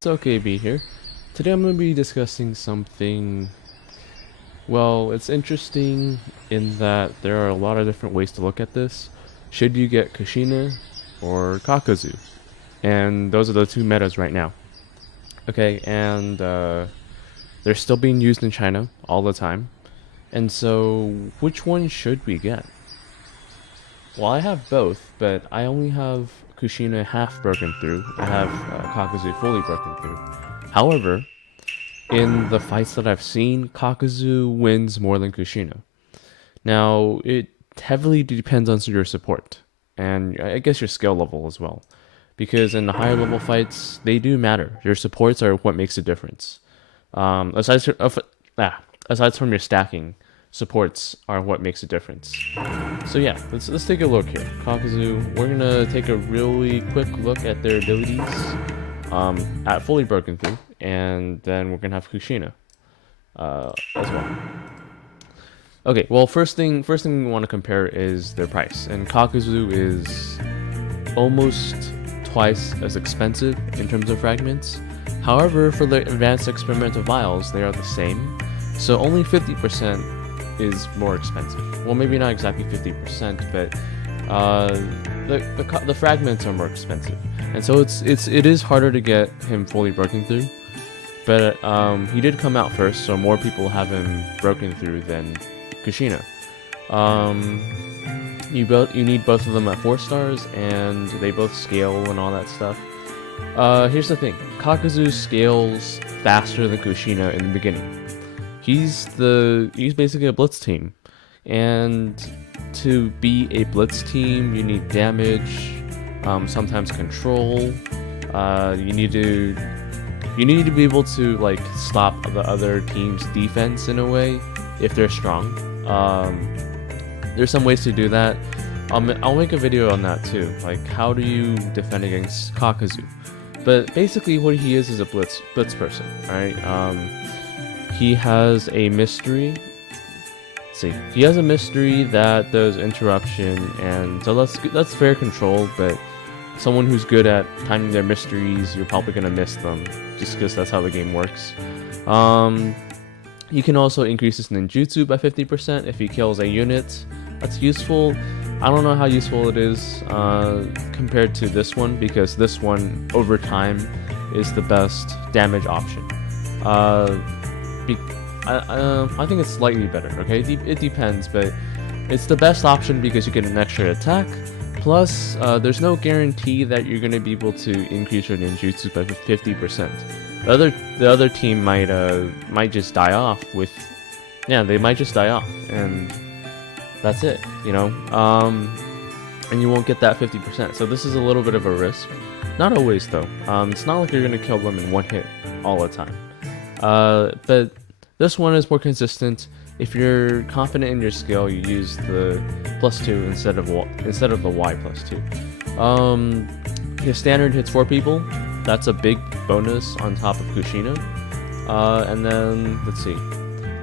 It's okay to be here. Today I'm going to be discussing something, well, it's interesting in that there are a lot of different ways to look at this. Should you get Kushina or Kakuzu? And those are the two metas right now. Okay, and they're still being used in China all the time. And so, which one should we get? Well, I have both, but I only have Kushina half broken through. I have Kakuzu fully broken through. However, in the fights that I've seen, Kakuzu wins more than Kushina. Now, it heavily depends on your support, and I guess your skill level as well. Because in the higher level fights, they do matter. Your supports are what makes a difference. Aside from your stacking, supports are what makes a difference. So yeah, let's take a look here. Kakuzu, we're gonna take a really quick look at their abilities at fully broken through, and then we're gonna have Kushina as well. Okay, well first thing we want to compare is their price, and Kakuzu is almost twice as expensive in terms of fragments. However, for the advanced experimental vials, they are the same, so only 50% is more expensive. Well, maybe not exactly 50%, but the fragments are more expensive, and so it is harder to get him fully broken through. But he did come out first, so more people have him broken through than Kushina. You need both of them at 4 stars, and they both scale and all that stuff. Here's the thing: Kakuzu scales faster than Kushina in the beginning. He's basically a blitz team, and to be a blitz team, you need damage, sometimes control. You need to be able to like stop the other team's defense in a way if they're strong. There's some ways to do that. I'll make a video on that too. Like, how do you defend against Kakuzu? But basically, what he is a blitz person. All right. He has a mystery. Let's see, he has a mystery that does interruption, and so that's fair control. But someone who's good at timing their mysteries, you're probably gonna miss them, just because that's how the game works. You can also increase his ninjutsu by 50% if he kills a unit. That's useful. I don't know how useful it is compared to this one, because this one over time is the best damage option. I think it's slightly better, okay? It depends, but it's the best option because you get an extra attack. Plus, there's no guarantee that you're going to be able to increase your ninjutsu by 50%. The other team might just die off with... Yeah, they might just die off, and that's it, you know? And you won't get that 50%, so this is a little bit of a risk. Not always, though. It's not like you're going to kill them in one hit all the time. But this one is more consistent. If you're confident in your skill, you use the +2 instead of the Y +2. His standard hits 4 people. That's a big bonus on top of Kushina. And then let's see,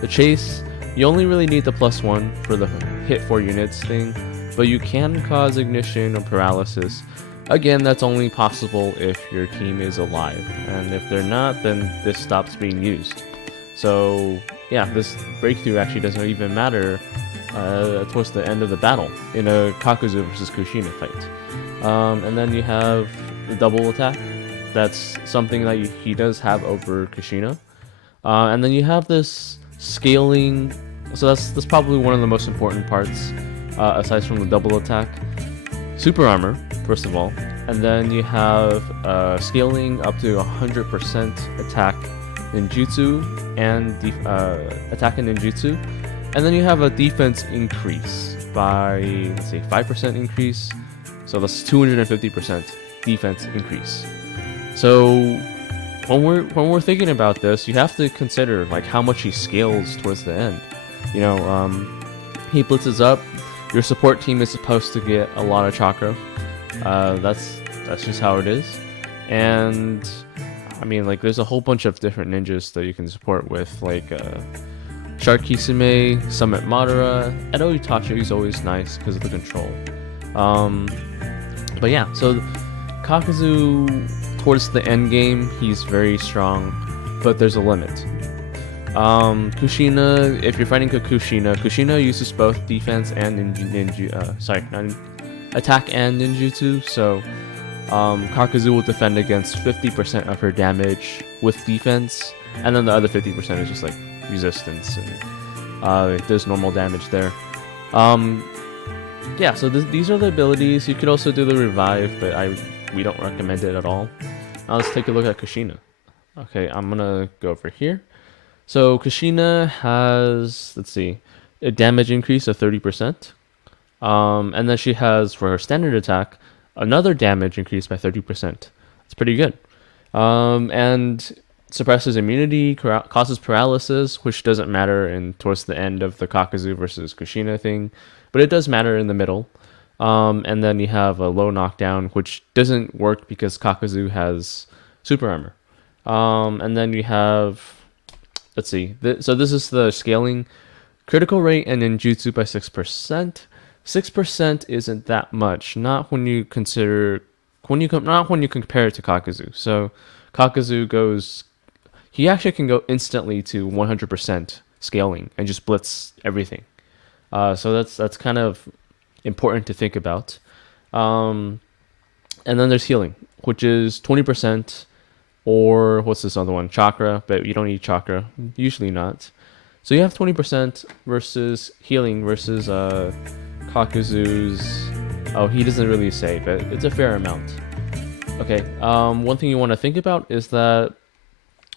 the chase. You only really need the +1 for the hit 4 units thing, but you can cause ignition or paralysis. Again, that's only possible if your team is alive, and if they're not, then this stops being used. So yeah, this breakthrough actually doesn't even matter towards the end of the battle in a Kakuzu versus Kushina fight. And then you have the double attack. That's something that he does have over Kushina. And then you have this scaling. So that's probably one of the most important parts, aside from the double attack. Super armor, first of all, and then you have scaling up to 100% attack ninjutsu and attack and ninjutsu, and then you have a defense increase by, let's say, 5% increase, so that's 250% defense increase. So when we're thinking about this, you have to consider like how much he scales towards the end. You know, he blitzes up. Your support team is supposed to get a lot of chakra. That's just how it is. And I mean, like, there's a whole bunch of different ninjas that you can support with, like Shark Kisame, Summit Madara, Edo Itachi is always nice because of the control. But yeah, so Kakuzu towards the end game, he's very strong, but there's a limit. Kushina, if you're fighting Kushina uses both defense and attack and ninjutsu, so Kakuzu will defend against 50% of her damage with defense, and then the other 50% is just like resistance, and it does normal damage there. Yeah, so these are the abilities. You could also do the revive, but we don't recommend it at all. Now let's take a look at Kushina. Okay, I'm gonna go over here. So Kushina has, let's see, a damage increase of 30%. And then she has, for her standard attack, another damage increase by 30%. It's pretty good. And suppresses immunity, causes paralysis, which doesn't matter towards the end of the Kakuzu versus Kushina thing, but it does matter in the middle. And then you have a low knockdown, which doesn't work because Kakuzu has super armor. And then you have, let's see, so this is the scaling. Critical rate and ninjutsu by 6%. 6% isn't that much, not when you compare it to Kakuzu. So Kakuzu he actually can go instantly to 100% scaling and just blitz everything. So that's kind of important to think about. And then there's healing, which is 20%, or what's this other one? Chakra, but you don't need chakra, usually not. So you have 20% versus healing versus Kakuzu's. Oh, he doesn't really say, but it's a fair amount. Okay, one thing you want to think about is that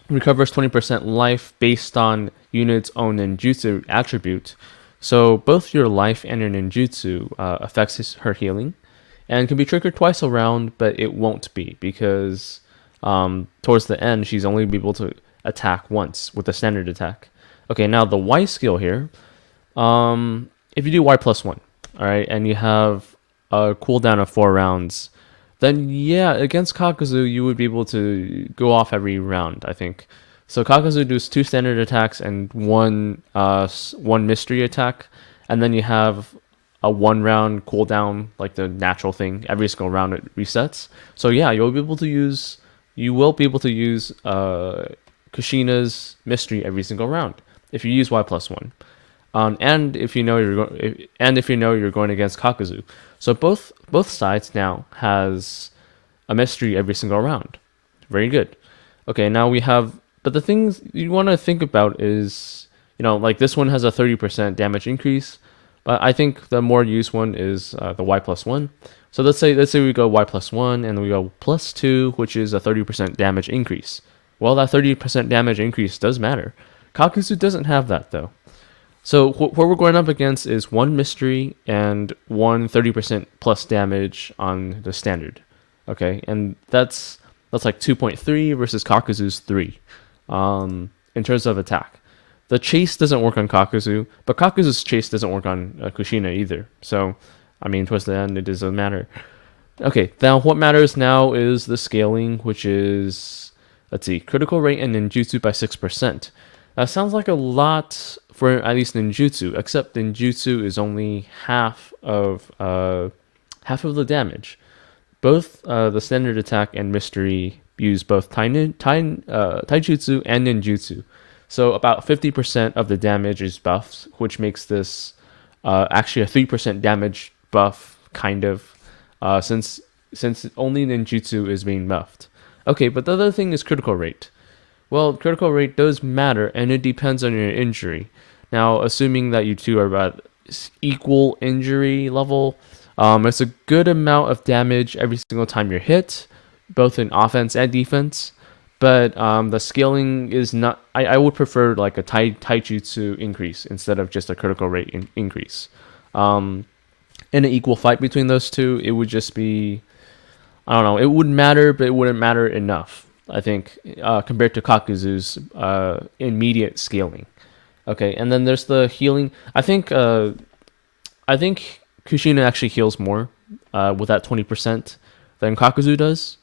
recovers 20% life based on unit's own ninjutsu attribute. So both your life and your ninjutsu affects her healing, and can be triggered twice around, but it won't be because towards the end she's only be able to attack once with a standard attack. Okay, now the Y skill here, if you do Y plus 1, all right, and you have a cooldown of 4 rounds, then yeah, against Kakuzu you would be able to go off every round, I think. So Kakuzu does 2 standard attacks and one mystery attack, and then you have a 1 round cooldown, like the natural thing. Every single round it resets. So yeah, you will be able to use Kushina's mystery every single round if you use Y plus 1. And if you know you're going against Kakuzu. So both sides now has a mystery every single round. Very good. Okay, now we have, but the things you want to think about is, like this one has a 30% damage increase, but I think the more used one is the Y plus 1. So let's say we go Y plus 1 and we go plus 2, which is a 30% damage increase. Well, that 30% damage increase does matter. Kakuzu doesn't have that though. So what we're going up against is 1 mystery and 1 30% plus damage on the standard. Okay, and that's like 2.3 versus Kakuzu's 3 in terms of attack. The chase doesn't work on Kakuzu, but Kakuzu's chase doesn't work on Kushina either. So, I mean, towards the end, it doesn't matter. Okay, now what matters now is the scaling, which is, let's see, critical rate and ninjutsu by 6%. That sounds like a lot for at least ninjutsu, except ninjutsu is only half of the damage. Both the standard attack and mystery use both taijutsu and ninjutsu. So about 50% of the damage is buffs, which makes this actually a 3% damage buff, kind of, since only ninjutsu is being buffed. Okay, but the other thing is critical rate. Well, critical rate does matter, and it depends on your injury. Now, assuming that you two are about equal injury level, it's a good amount of damage every single time you're hit, both in offense and defense. But the scaling is not. I would prefer like a taijutsu increase instead of just a critical rate increase. In an equal fight between those two, it would just be, I don't know. It would matter, but it wouldn't matter enough, I think, compared to Kakuzu's immediate scaling. Okay, and then there's the healing. I think Kushina actually heals more with that 20% than Kakuzu does,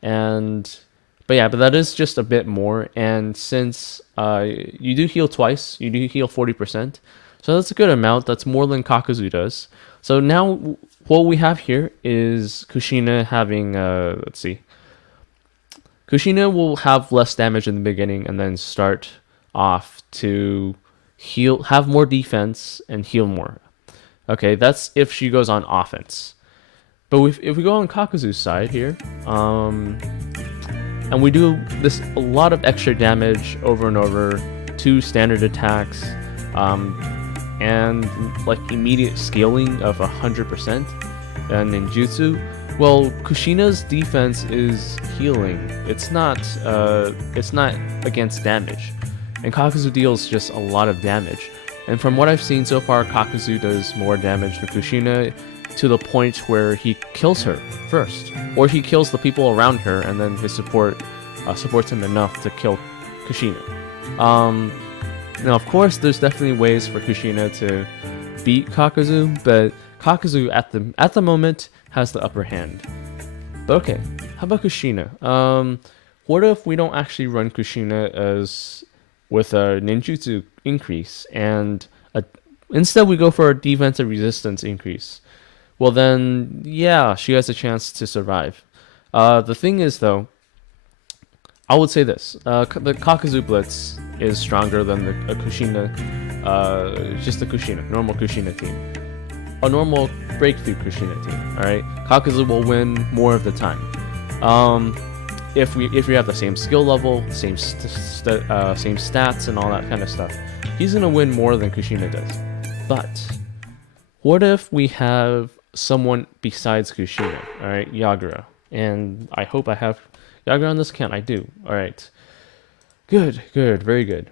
but that is just a bit more. And since you do heal twice, you do heal 40%, so that's a good amount. That's more than Kakuzu does. So now what we have here is Kushina having let's see, Kushina will have less damage in the beginning and then start off to heal, have more defense and heal more. Okay, that's if she goes on offense. But if we go on Kakuzu's side here, and we do this a lot of extra damage over and over, 2 standard attacks, and like immediate scaling of 100%, and ninjutsu. Well, Kushina's defense is healing. It's not against damage, and Kakuzu deals just a lot of damage. And from what I've seen so far, Kakuzu does more damage than Kushina, to the point where he kills her first, or he kills the people around her, and then his support supports him enough to kill Kushina. Now, of course, there's definitely ways for Kushina to beat Kakuzu, but Kakuzu at the moment has the upper hand. But okay, how about Kushina? What if we don't actually run Kushina as with a ninjutsu increase, and instead we go for a defensive resistance increase? Well then, yeah, she has a chance to survive. The thing is, though, I would say this: the Kakuzu Blitz is stronger than the Kushina, just the Kushina, normal Kushina team, a normal breakthrough Kushina team. All right, Kakuzu will win more of the time. If we have the same skill level, same stats, and all that kind of stuff, he's gonna win more than Kushina does. But what if we have someone besides Kushina? All right, Yagura, and I hope I have Yagura on this account. I do. All right, good, very good.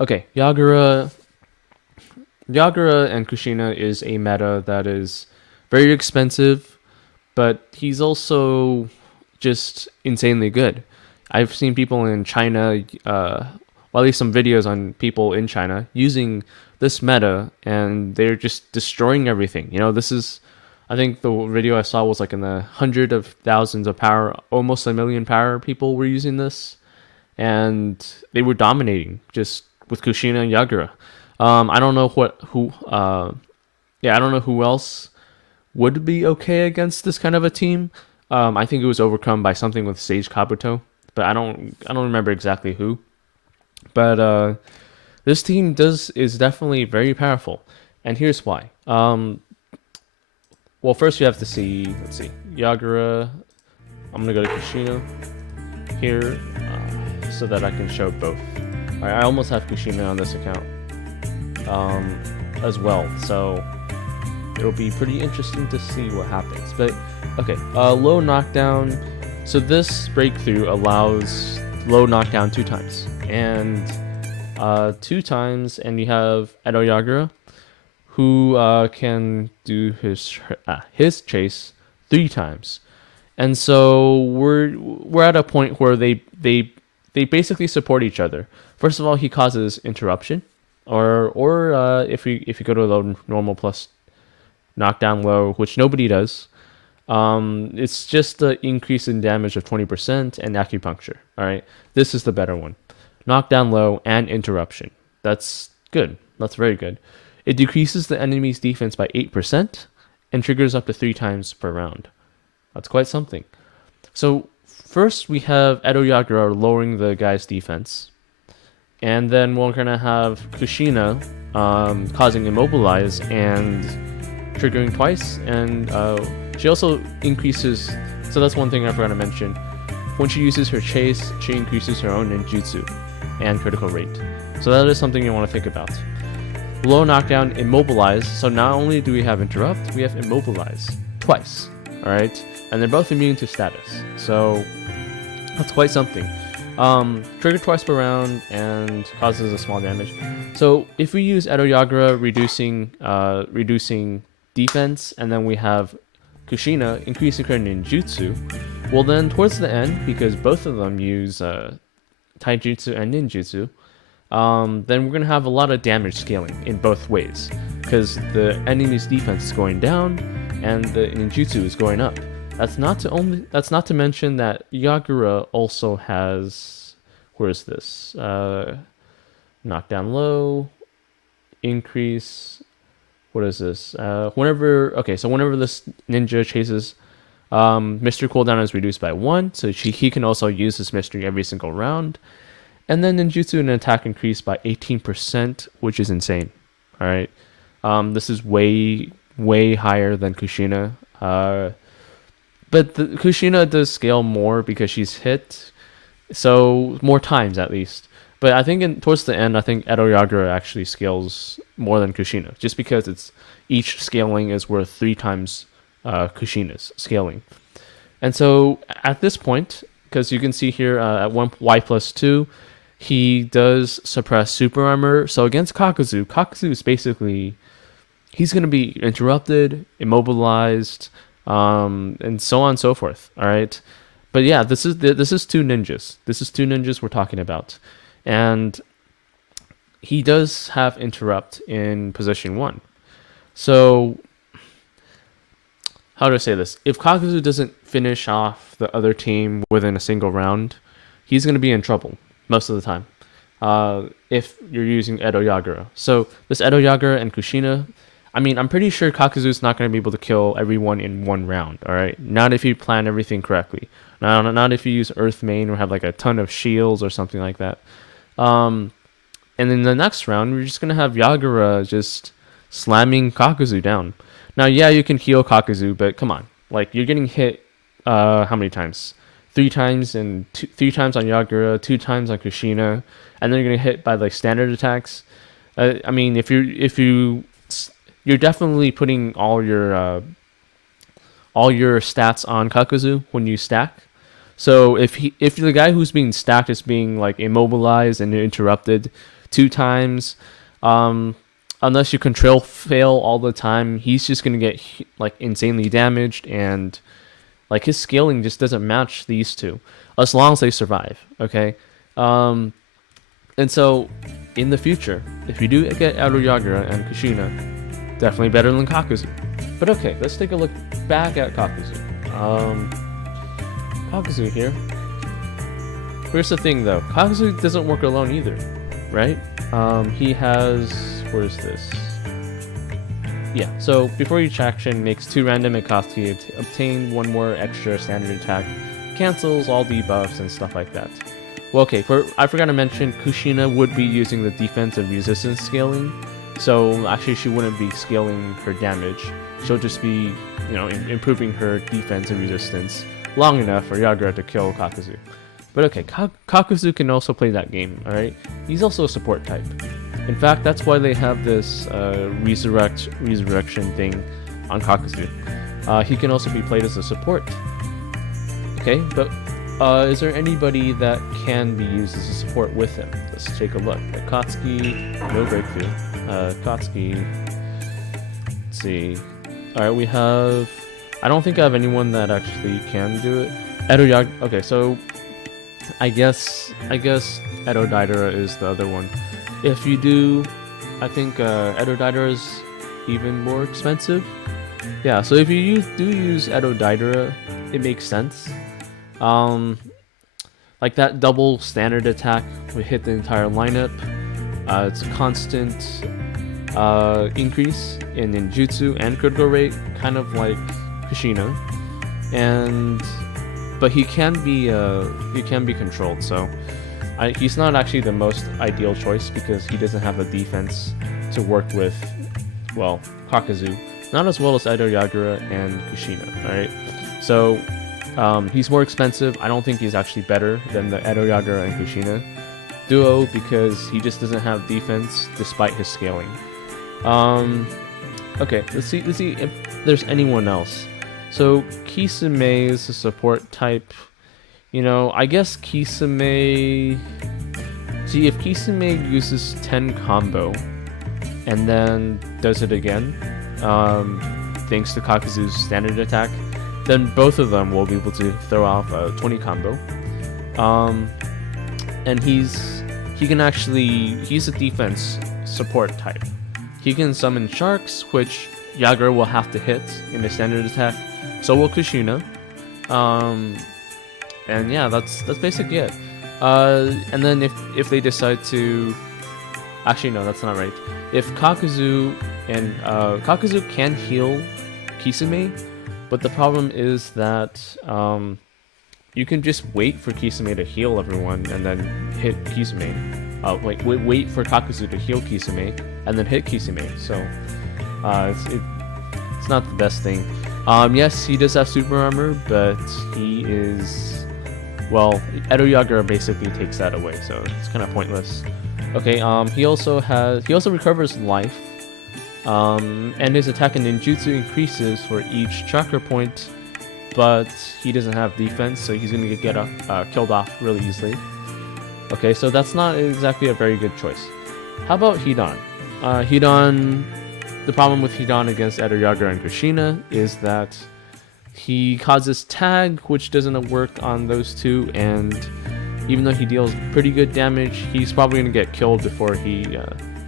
Okay, Yagura and Kushina is a meta that is very expensive, but he's also just insanely good. I've seen people in China, well, at least some videos on people in China using this meta, and they're just destroying everything. You know, this is, I think the video I saw was like in the hundred of thousands of power, almost a million power people were using this, and they were dominating just with Kushina and Yagura. I don't know I don't know who else would be okay against this kind of a team. I think it was overcome by something with Sage Kabuto, but I don't remember exactly who. But this team is definitely very powerful, and here's why. Well, first you have to see, let's see, Yagura. I'm gonna go to Kushina here, so that I can show both. All right, I almost have Kushina on this account as well, so it'll be pretty interesting to see what happens. But okay, low knockdown. So this breakthrough allows low knockdown 2 times, and 2 times, and you have Edo Yagura, who can do his chase 3 times, and so we're at a point where they basically support each other. First of all, he causes interruption, or if you go to a low normal plus knockdown low, which nobody does, it's just the increase in damage of 20% and acupuncture. All right, this is the better one. Knockdown low and interruption. That's good. That's very good. It decreases the enemy's defense by 8% and triggers up to 3 times per round. That's quite something. So first we have Edo Yagura lowering the guy's defense, and then we're gonna have Kushina causing immobilize and triggering twice, and she also increases. So that's one thing I forgot to mention. When she uses her chase, she increases her own ninjutsu and critical rate. So that is something you want to think about. Low knockdown, immobilize. So not only do we have interrupt, we have immobilize twice. All right, and they're both immune to status. So that's quite something. Trigger twice per round and causes a small damage. So if we use Edo Yagura reducing defense, and then we have Kushina increasing her ninjutsu, well then towards the end, because both of them use taijutsu and ninjutsu, then we're going to have a lot of damage scaling in both ways, because the enemy's defense is going down and the ninjutsu is going up. That's not to mention that Yagura also has, where is this? Knockdown low, increase. What is this? Whenever this ninja chases Mystery cooldown is reduced by 1, so he can also use his mystery every single round. And then ninjutsu and attack increased by 18%, which is insane. All right, this is way higher than Kushina. But the Kushina does scale more because she's hit, so more times at least. But I think towards the end, I think Edo Yagura actually scales more than Kushina, just because it's each scaling is worth 3 times Kushina's scaling. And so at this point, because you can see here at 1 Y plus 2, he does suppress super armor. So against Kakuzu is basically, he's going to be interrupted, immobilized, and so on and so forth. All right. But yeah, this is 2 ninjas. This is 2 ninjas we're talking about. And he does have interrupt in position 1. So how do I say this? If Kakuzu doesn't finish off the other team within a single round, he's going to be in trouble most of the time. If you're using Edo Yagura. So this Edo Yagura and Kushina, I mean, I'm pretty sure Kakuzu's not going to be able to kill everyone in 1 round, all right? Not if you plan everything correctly. Not if you use Earth Main or have like a ton of shields or something like that. And in the next round, we're just going to have Yagura just slamming Kakuzu down. Now, yeah, you can heal Kakuzu, but come on. Like, you're getting hit how many times? 3 times, and 3 times on Yagura, 2 times on Kushina, and then you're getting hit by like standard attacks. I mean, if you're definitely putting all your stats on Kakuzu when you stack. So if the guy who's being stacked is being like immobilized and interrupted 2 times, unless you control fail all the time, he's just gonna get like insanely damaged, and like his scaling just doesn't match these 2, as long as they survive. Okay, and so in the future, if you do get Edo Yagura and Kushina, definitely better than Kakuzu. But okay, let's take a look back at Kakuzu. Kakuzu here. Here's the thing though, Kakuzu doesn't work alone either, right? He has, where is this? Yeah, so before each action makes 2 random and costs you to obtain 1 more extra standard attack, cancels all debuffs and stuff like that. Well, okay, I forgot to mention, Kushina would be using the defense and resistance scaling, so actually she wouldn't be scaling her damage. She'll just be, improving her defense and resistance long enough for Yagura to kill Kakuzu. But okay, Kakuzu can also play that game, alright? He's also a support type. In fact, that's why they have this resurrection thing on Kakuzu. He can also be played as a support. Okay, but is there anybody that can be used as a support with him? Let's take a look. Akatsuki, no breakthrough. Akatsuki, let's see. Alright, we have, I don't think I have anyone that actually can do it. Edo Yagura, okay, so I guess Edo Daidara is the other one. If you do, I think Edo Daidara is even more expensive. Yeah, so if you do use Edo Daidara, it makes sense. Like that double standard attack would hit the entire lineup. It's a constant increase in ninjutsu and critical rate, kind of like Kushina, but he can be controlled. So he's not actually the most ideal choice because he doesn't have a defense to work with. Well, Kakuzu, not as well as Edo Yagura and Kushina. All right, so he's more expensive. I don't think he's actually better than the Edo Yagura and Kushina duo because he just doesn't have defense despite his scaling. Okay, let's see if there's anyone else. So Kisame is a support type. I guess Kisame. See, if Kisame uses 10 combo and then does it again, thanks to Kakuzu's standard attack, then both of them will be able to throw off a 20 combo. And he's a defense support type. He can summon sharks, which Yagura will have to hit in a standard attack. So will Kushina. And yeah, that's basically it. And then if they decide to, actually no, that's not right. If Kakuzu and Kakuzu can heal Kisame, But the problem is that you can just wait for Kisame to heal everyone and then hit Kisame. Wait for Kakuzu to heal Kisame and then hit Kisame. So it's not the best thing. Yes, he does have super armor, but he is, well, Edo Yagura basically takes that away, so it's kind of pointless. Okay, he also recovers life, and his attack and ninjutsu increases for each chakra point, but he doesn't have defense, so he's gonna get killed off really easily. Okay, so that's not exactly a very good choice. How about Hidan? The problem with Hidan against Edo Yagura and Kushina is that he causes tag, which doesn't work on those two, and even though he deals pretty good damage, he's probably going to get killed before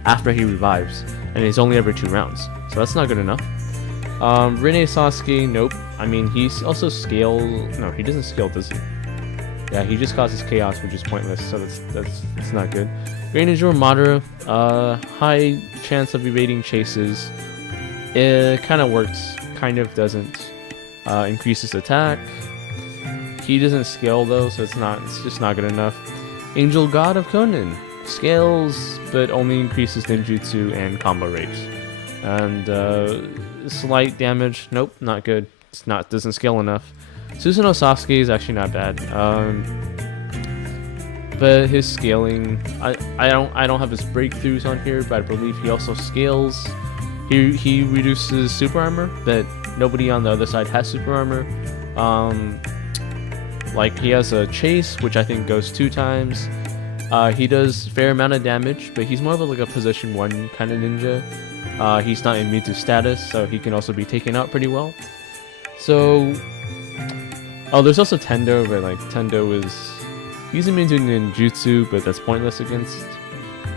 after he revives, and it's only every 2 rounds, so that's not good enough. Rene Sasuke, nope. I mean, he's also no, he doesn't scale, does he? Yeah, he just causes chaos, which is pointless, so that's not good. Greninja Madara, high chance of evading chases. It kind of works, kind of doesn't. Increases attack. He doesn't scale though, so it's just not good enough. Angel God of Conan scales, but only increases ninjutsu and combo rates. And slight damage, nope, not good. Doesn't scale enough. Susanoo Sasuke is actually not bad. But his scaling, I don't have his breakthroughs on here, but I believe he also scales. He reduces super armor, but nobody on the other side has super armor. Like he has a chase, which I think goes 2 times. He does fair amount of damage, but he's more of like a position 1 kind of ninja. He's not immune to status, so he can also be taken out pretty well. So, there's also Tendo, but like Tendo he's immune to ninjutsu, but that's pointless against.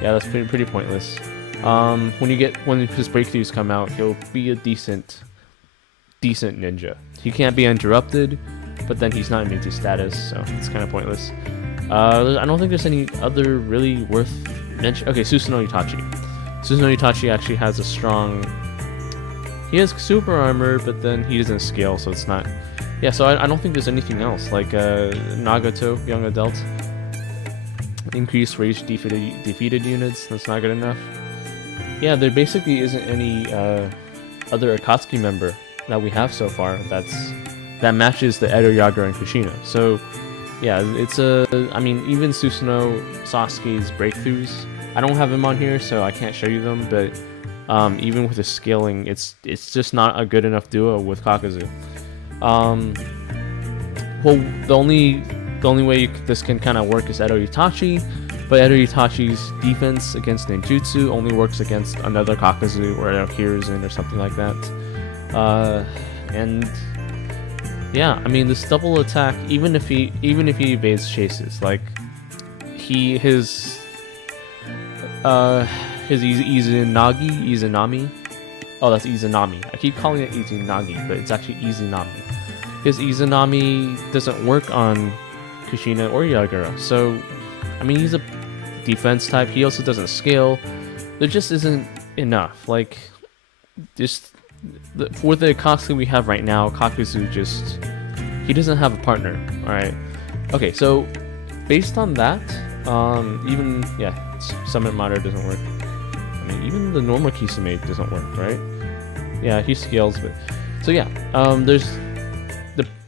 Yeah, that's pretty pointless. When his breakthroughs come out, he'll be a decent ninja. He can't be interrupted, but then he's not immune to status, so it's kind of pointless. I don't think there's any other really worth mention. Okay, Susanoo Itachi. Susanoo Itachi actually has a strong. He has super armor, but then he doesn't scale, so it's not. Yeah, so I don't think there's anything else. Like Nagato, young adult, increase for each defeated units. That's not good enough. Yeah, there basically isn't any other Akatsuki member that we have so far that matches the Edo Yagura and Kushina. So yeah, I mean, even Susanoo Sasuke's breakthroughs, I don't have him on here, so I can't show you them. But even with the scaling, it's just not a good enough duo with Kakuzu. Well, the only way this can kind of work is Edo Itachi, but Edo Itachi's defense against ninjutsu only works against another Kakuzu or a Hiruzen or something like that. And yeah, I mean, this double attack, even if he evades chases, like his Izanami. Oh, that's Izanami. I keep calling it Izanagi, but it's actually Izanami. His Izanami doesn't work on Kushina or Yagura, so I mean, he's a defense type. He also doesn't scale. There just isn't enough. Like, for the Akatsuki we have right now, Kakuzu he doesn't have a partner. All right. Okay, so based on that, Summon Madara doesn't work. I mean, even the normal Kisame doesn't work, right? Yeah, he scales, but so yeah,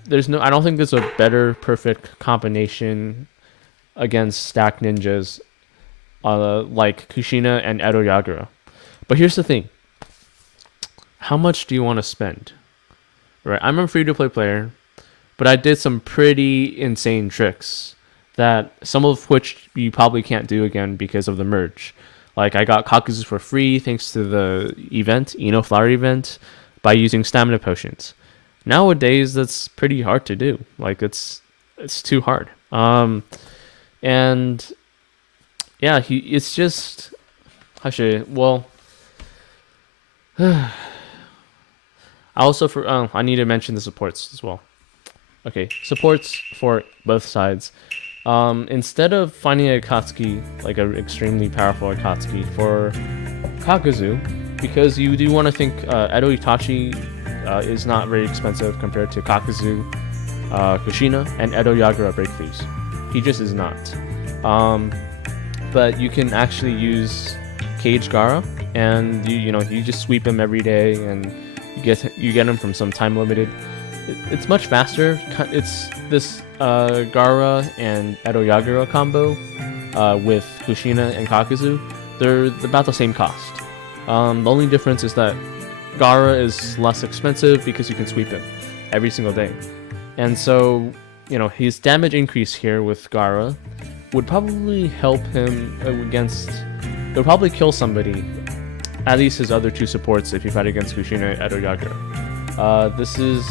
there's no. I don't think there's a better perfect combination against stacked ninjas, like Kushina and Edo Yagura. But here's the thing: how much do you want to spend? Right, I'm a free-to-play player, but I did some pretty insane tricks that some of which you probably can't do again because of the merge. Like, I got Kakuzu for free thanks to the event, Ino Flower event, by using stamina potions. Nowadays, that's pretty hard to do. Like, it's too hard. And yeah, it's just, how should I, well, I need to mention the supports as well. Okay, supports for both sides. Instead of finding a Akatsuki, like an extremely powerful Akatsuki for Kakuzu, because you do want to think Edo Itachi is not very expensive compared to Kakuzu, Kushina, and Edo Yagura breakthroughs. He just is not. But you can actually use Cage Gara, and you just sweep him every day, and you get him from some time limited. It's much faster. It's this Gara and Edo Yagura combo with Kushina and Kakuzu. They're about the same cost. The only difference is that Gara is less expensive because you can sweep him every single day. And so, his damage increase here with Gara would probably help him against... It would probably kill somebody, at least his other two supports, if you fight against Kushina and Edo Yagura. This is...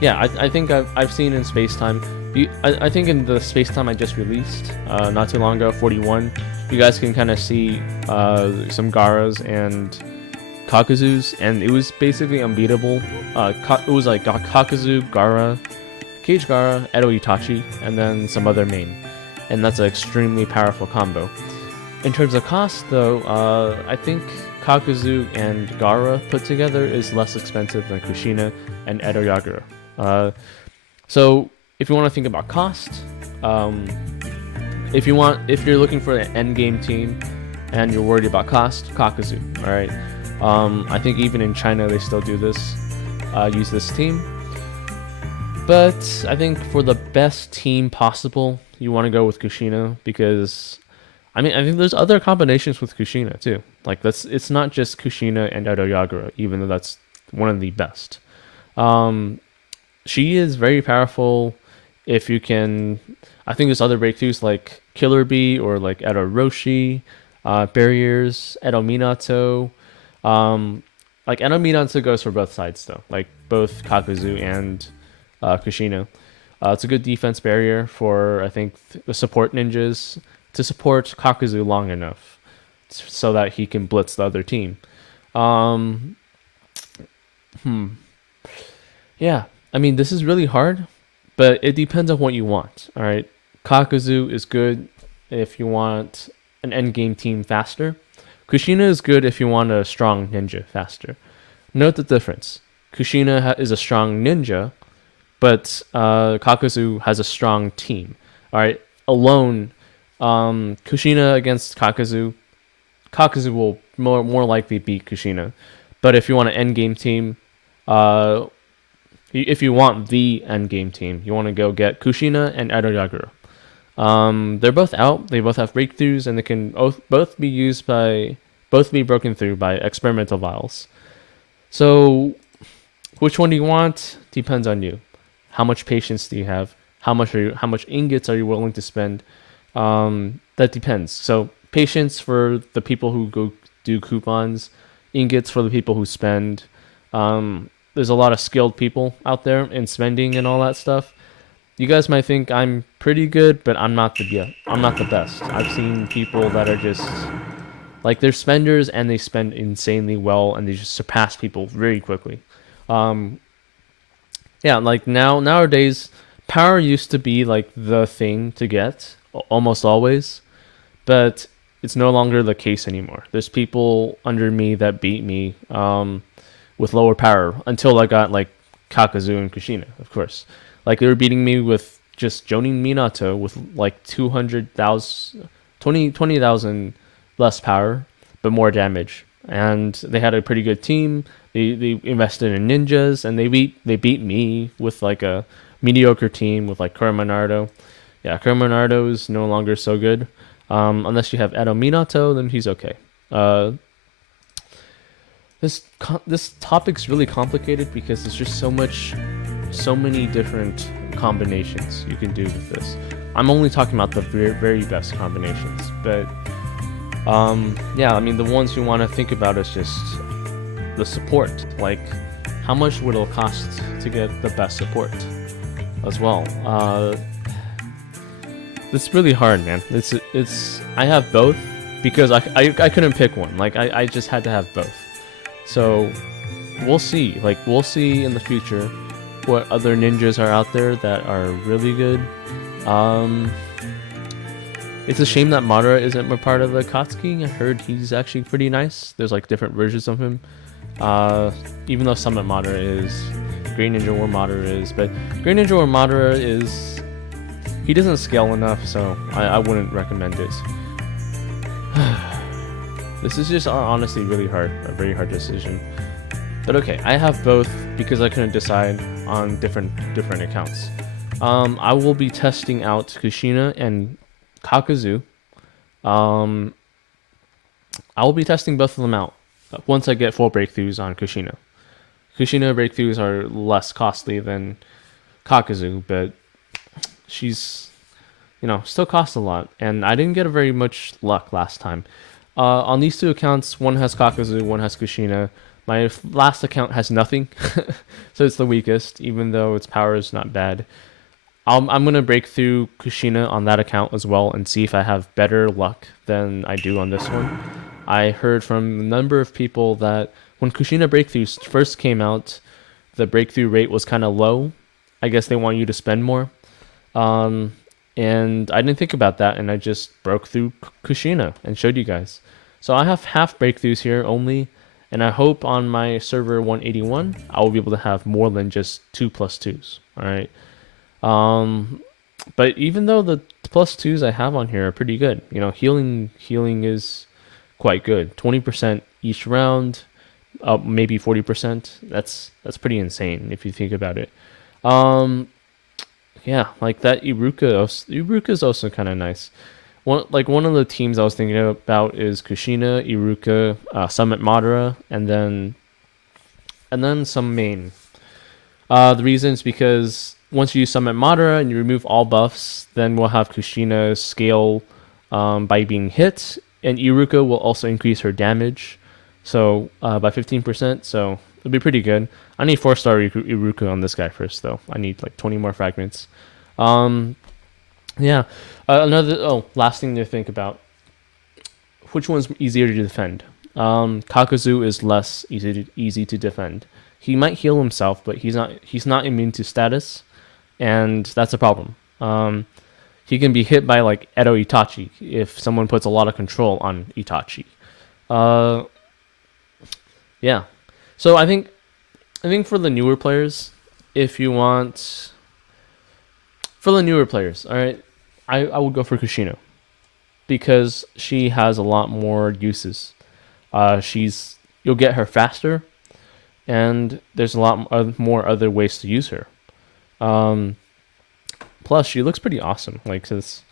Yeah, I think I've seen in Space-Time... I think in the Space-Time I just released, not too long ago, 41, you guys can kind of see some Garas and Kakuzus, and it was basically unbeatable. It was like Kakuzu, Gara, Cage Gara, Edo Itachi, and then some other main. And that's an extremely powerful combo. In terms of cost, though, I think Kakuzu and Gara put together is less expensive than Kushina and Edo Yagura. So if you want to think about cost, if you're looking for an endgame team and you're worried about cost, Kakuzu. All right. I think even in China they still do this, use this team. But I think for the best team possible, you want to go with Kushina, because I think there's other combinations with Kushina too. Like it's not just Kushina and Edo Yagura, even though that's one of the best. She is very powerful if you can. I think there's other breakthroughs like Killer Bee or like Edo Roshi, barriers, Edo Minato. Like Edo Minato goes for both sides though, like both Kakuzu and Kushina. It's a good defense barrier for, I think, the support ninjas to support Kakuzu long enough so that he can blitz the other team. Yeah, this is really hard, but it depends on what you want. All right, Kakuzu is good if you want an endgame team faster. Kushina is good if you want a strong ninja faster. Note the difference. Kushina is a strong ninja, but Kakuzu has a strong team. All right, alone, Kushina against Kakuzu will more likely beat Kushina. But if you want an endgame team, if you want the endgame team, you want to go get Kushina and Edo Yagura. They're both out. They both have breakthroughs, and they can both be broken through by experimental vials. So, which one do you want? Depends on you. How much patience do you have? How much ingots are you willing to spend? That depends. So, patience for the people who go do coupons, ingots for the people who spend. There's a lot of skilled people out there in spending and all that stuff. You guys might think I'm pretty good, but I'm not the best. I've seen people that are just like, they're spenders and they spend insanely well and they just surpass people very quickly. Yeah, like nowadays, power used to be like the thing to get almost always, but it's no longer the case anymore. There's people under me that beat me with lower power until I got like Kakuzu and Kushina, of course. Like, they were beating me with just Jonin Minato with like 20,000 less power, but more damage. And they had a pretty good team. They invested in ninjas, and they beat me with like a mediocre team with like Kurama Naruto. Yeah, Kurama Naruto is no longer so good. Unless you have Edo Minato, then he's okay. This topic's really complicated because there's just so many different combinations you can do with this. I'm only talking about the very, very best combinations, but yeah, the ones you want to think about is just the support. Like, how much would it cost to get the best support as well? It's really hard, man. It's I have both because I couldn't pick one. Like, I just had to have both. So we'll see. Like, we'll see in the future what other ninjas are out there that are really good. It's a shame that Madara isn't a part of the Katsuki. I heard he's actually pretty nice. There's like different versions of him. Even though Summit Madara is, Great Ninja War Madara is, but Great Ninja War Madara is, he doesn't scale enough, so I wouldn't recommend it. This is just honestly really hard, a very hard decision. But okay, I have both because I couldn't decide on different accounts. I will be testing out Kushina and Kakuzu. I will be testing both of them out once I get full breakthroughs on Kushina. Kushina breakthroughs are less costly than Kakuzu, but she's, still costs a lot. And I didn't get very much luck last time. On these two accounts, one has Kakuzu, one has Kushina. My last account has nothing, so it's the weakest, even though its power is not bad. I'm going to break through Kushina on that account as well and see if I have better luck than I do on this one. I heard from a number of people that when Kushina breakthroughs first came out, the breakthrough rate was kind of low. I guess they want you to spend more. And I didn't think about that, and I just broke through Kushina and showed you guys. So I have half breakthroughs here only. And I hope on my server 181, I will be able to have more than just 2+2s. All right. But even though the +2s I have on here are pretty good, healing is quite good. 20% each round, maybe 40%. That's pretty insane if you think about it. Yeah, like that Iruka is also kind of nice. One of the teams I was thinking about is Kushina, Iruka, Summit Madara, and then some main. The reason is because once you use Summit Madara and you remove all buffs, then we'll have Kushina scale by being hit, and Iruka will also increase her damage, so by 15%. So it'll be pretty good. I need 4-star Iruka on this guy first, though. I need like 20 more fragments. Yeah. Last thing to think about. Which one's easier to defend? Kakuzu is less easy to defend. He might heal himself, but he's not immune to status, and that's a problem. He can be hit by like Edo Itachi if someone puts a lot of control on Itachi. Yeah. So I think for the newer players, all right, I would go for Kushina because she has a lot more uses. You'll get her faster, and there's a lot more other ways to use her. Plus, she looks pretty awesome. Like this,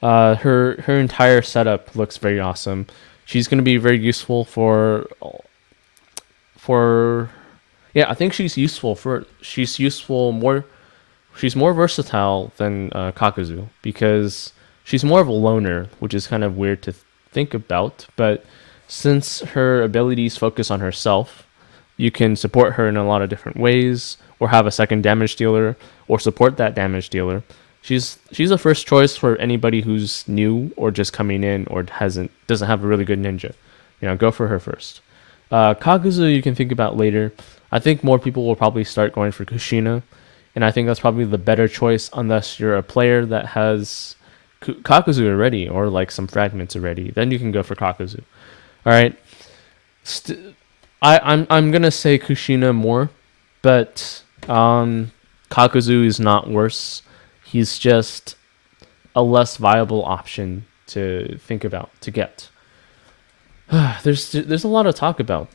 her entire setup looks very awesome. She's going to be very useful for. Yeah, I think she's more versatile than Kakuzu because she's more of a loner, which is kind of weird to think about. But since her abilities focus on herself, you can support her in a lot of different ways, or have a second damage dealer, or support that damage dealer. She's a first choice for anybody who's new or just coming in or doesn't have a really good ninja. Go for her first. Kakuzu you can think about later. I think more people will probably start going for Kushina, and I think that's probably the better choice unless you're a player that has Kakuzu already or like some fragments already. Then you can go for Kakuzu. All right. I'm gonna say Kushina more, but Kakuzu is not worse. He's just a less viable option to think about to get. There's a lot to talk about.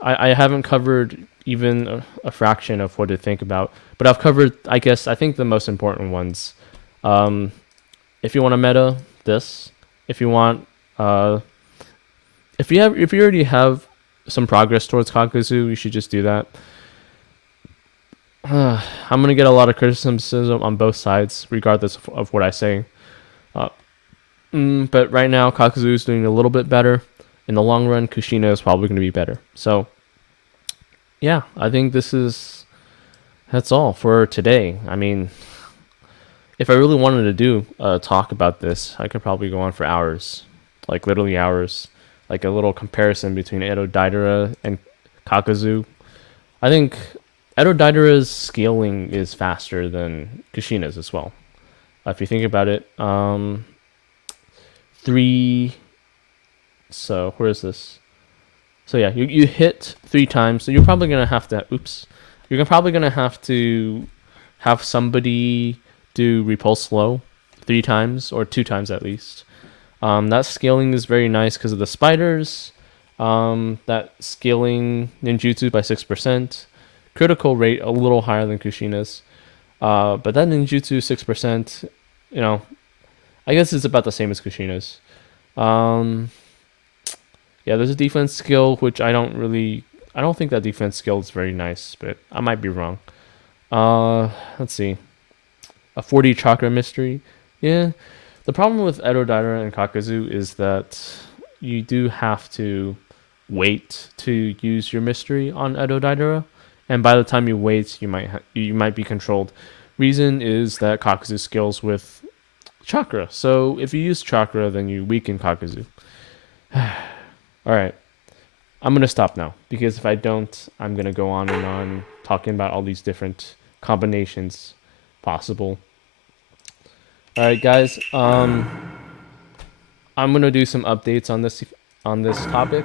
I haven't covered even a fraction of what to think about, but I've covered, I think the most important ones. If you want to meta this, if you want, if you already have some progress towards Kakuzu, you should just do that. I'm gonna get a lot of criticism on both sides, regardless of what I say. But right now, Kakuzu is doing a little bit better. In the long run, Kushina is probably going to be better. So, yeah, I think that's all for today. I mean, if I really wanted to do a talk about this, I could probably go on for hours, like literally hours, like a little comparison between Edo Daidara and Kakuzu. I think Edo Daidara's scaling is faster than Kushina's as well. If you think about it, so where is this? So yeah, you hit 3 times, so you're probably gonna have to. Oops, you're probably gonna have to have somebody do repulse slow 3 times or 2 times at least. That scaling is very nice because of the spiders. That scaling ninjutsu by 6%. Critical rate a little higher than Kushina's. But that ninjutsu 6%, you know, I guess it's about the same as Kushina's. Yeah, there's a defense skill which I don't think that defense skill is very nice, but I might be wrong. Let's see. A 40 chakra mystery. Yeah. The problem with Edo Daira and Kakuzu is that you do have to wait to use your mystery on Edo Daira, and by the time you wait, you might be controlled. Reason is that Kakuzu scales with chakra, so if you use chakra, then you weaken Kakuzu. Alright, I'm gonna stop now, because if I don't, I'm gonna go on and on talking about all these different combinations possible. Alright guys, I'm gonna do some updates on this topic,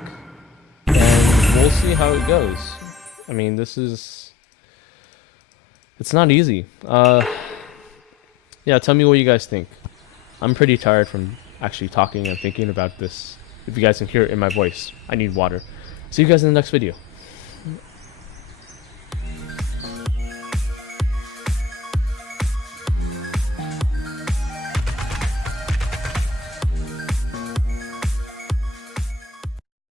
and we'll see how it goes. I mean, it's not easy. Yeah, tell me what you guys think. I'm pretty tired from actually talking and thinking about this. If you guys can hear it in my voice, I need water. See you guys in the next video.